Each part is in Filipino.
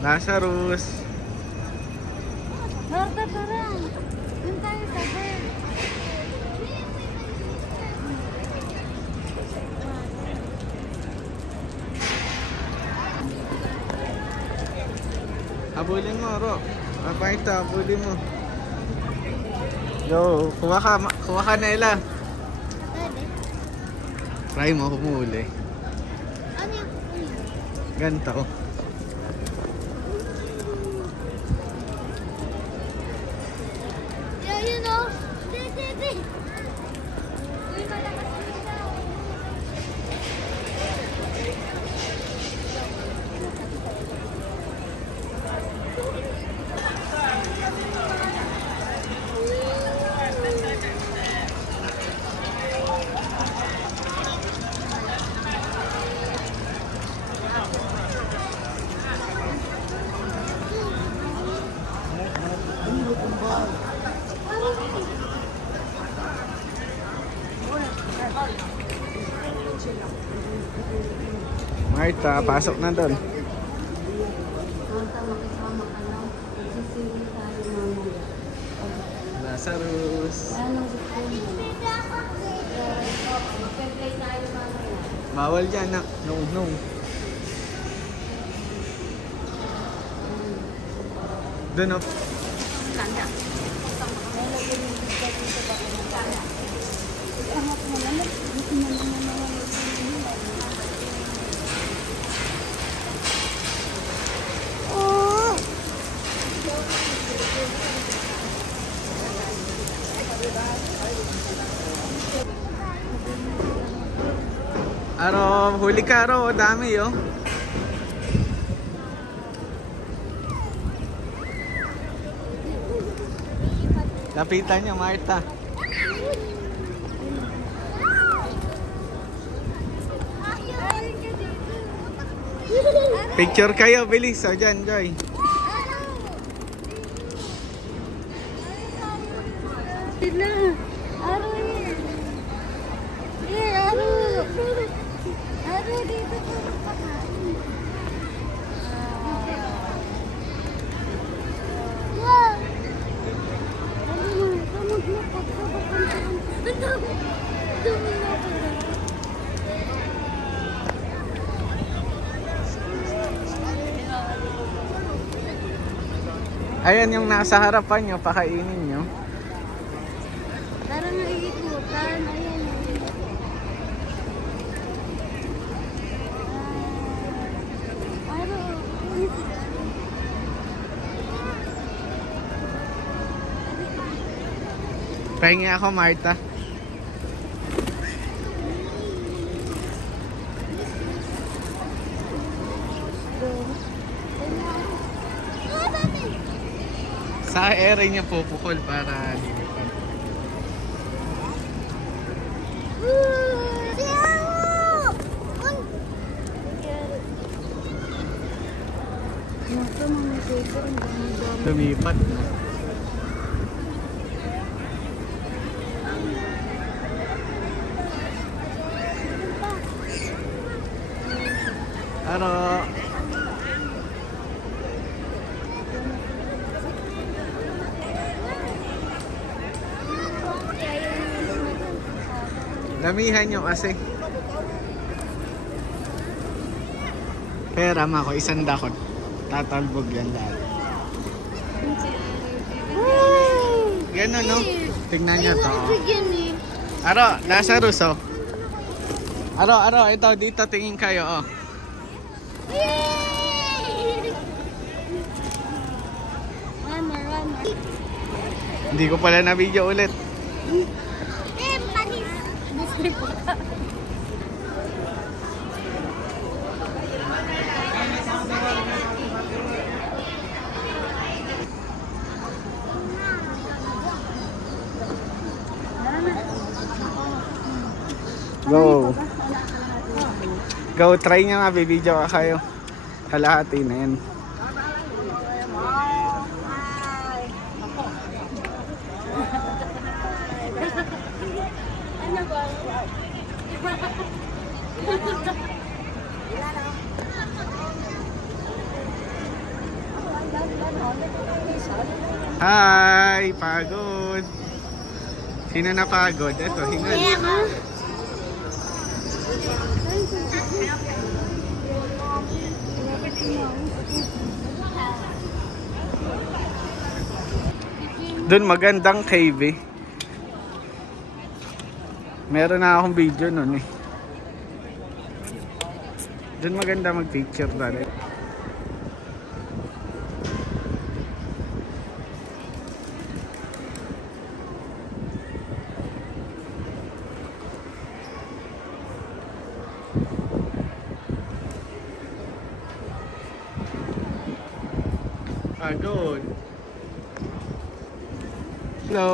Lazarus. Norte pa rin. Doon tayo sa bird. Habulin mo, Ro. Papakita, habulin mo. Yo, kuha ka na ila. Pwede. Try mo, humuli. Ano yung Ganito. yeah, you know. Di. Uy, malakas na siya. Marta, pasok na doon. Lazarus. Bawal dyan, nak. No, no. Doon, oh. Aro, huli ka, Aro. Dami, oh. Lapitan niyo, Marta. Picture kayo, bilis. O, dyan, Joy. Sila. Aro here. Here, Aro. Aro, dito po pakain. Wow. Ano na, kamag na pagkabakan. Dumi na po. Ayan yung nasa harapan nyo, pakainin nyo. Parang naiikutan. Ayan. Aro. Pahingi ako, Marta. Sa ere niya pupukol para lilipan. Lumipat na. Aro. Damihan nyo kasi. Pera ma ko, isang dakot. Tatalbog yan lahat. Ganun, no? Tignan nyo to. Aro, Lazarus, oh. Aro, ito, dito tingin kayo, oh. One more. Hindi ko pala na video ulit. Go. Go, try nyo nga, bibidyo ka kayo. Kalahati na yan. Ano ba? Hi! Pagod! Sino na pagod? Ito, hingal. Doon magandang cave eh. Meron na akong video nun eh. Doon maganda mag-picture dali. Pagod. Hello.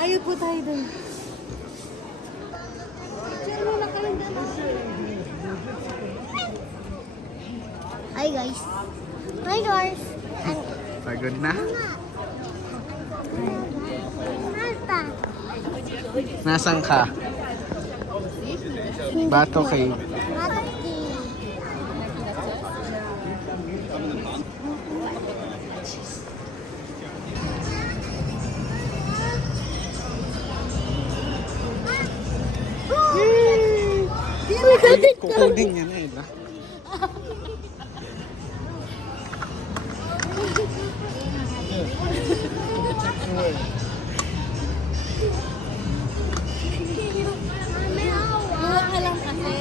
Ayun po tayo dun. Hi guys. Hi guys. Pagod na? Marta. Nasaan ka? Bato Cave. Mataki. Kukunin niya na eh. Buwa ka lang kasi.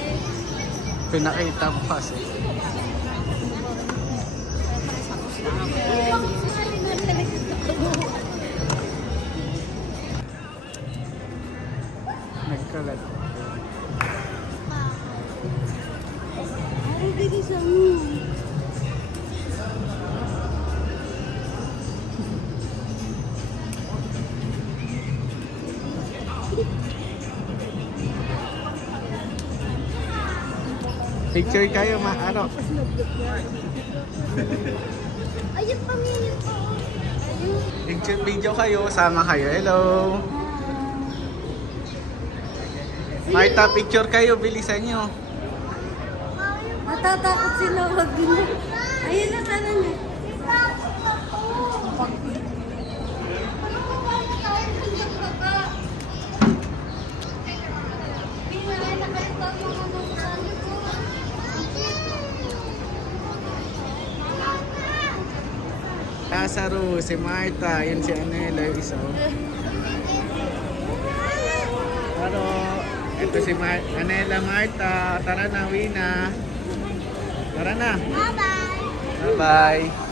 Pinakita ko kasi. Nagkalat. Ay, dito sa moon. Picture kayo, Maaro. Ayun pamilya ko. Ayun. Picture video kayo, sama kayo. Hello. Marta, picture kayo, bilisan nyo. Natatakot sila wag din. Ayun na sana niya. Lazaro, si Marta, yun si Anela, yung isa. Pero, ito si Anela, Marta. Tara na, Wina. Tara na. Bye-bye. Bye-bye.